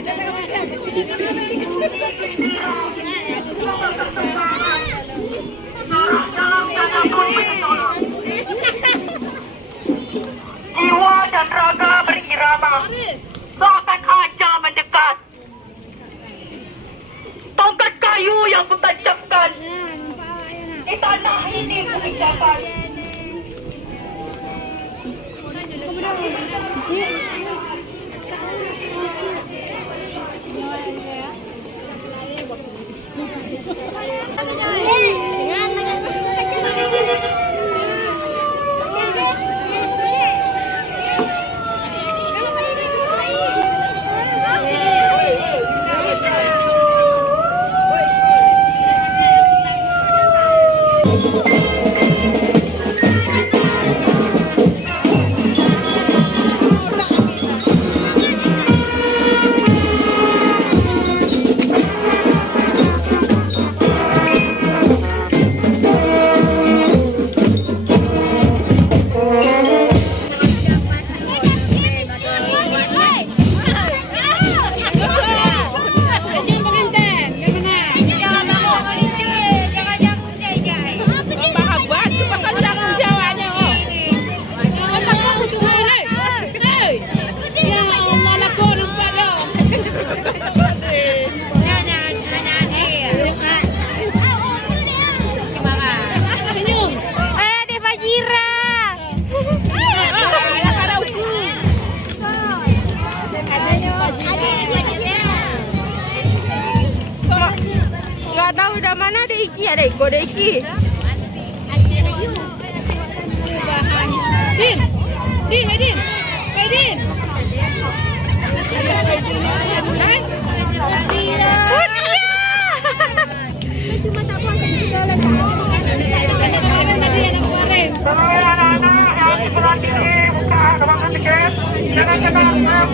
Jiwa dan raga berirama, seakan aja mendekat. Tongkat kayu yang kutancapkan di tanah ini kuucapkan. Ada Iko Deki. Din, Din, Din, Din. Cuma tak buang tadi ada kemarin. Anak-anak yang sebelah kiri buka ruangan tiket. Jangan sebelah kanan.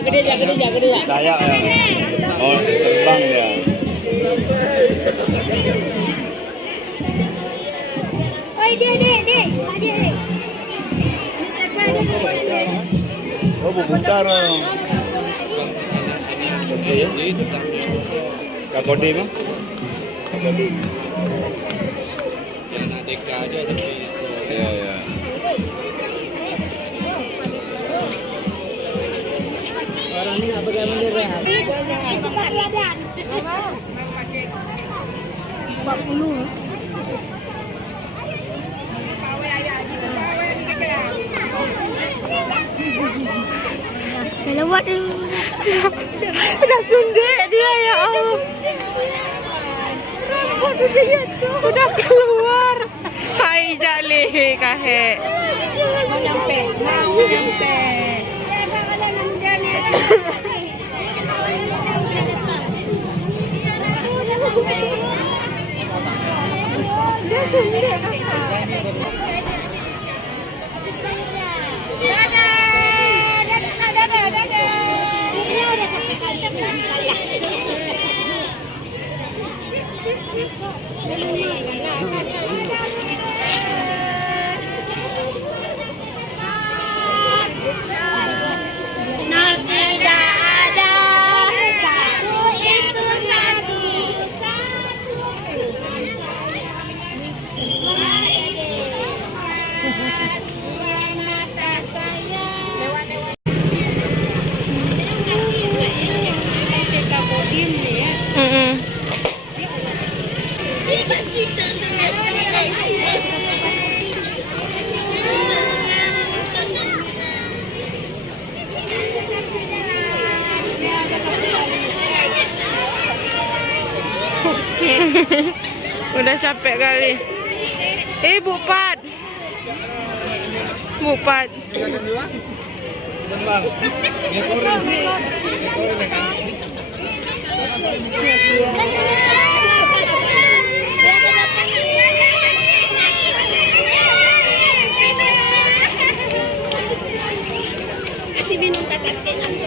Gede aja. Saya oh terbang ya. Oi dia. Oh bubar. Oke. Kak Kode mah? Kode. Yang ADK aja tapi Ya. Orang ini nggak pegang bendera. 40. Lewat Udah sunde dia ya Allah. Udah keluar. Hai jali kahe. mau nyampe. Dadah. Udah capek kali. Bu Pat. Bu Pat. Bang. Ini koreng. Kasih minum tetes kena.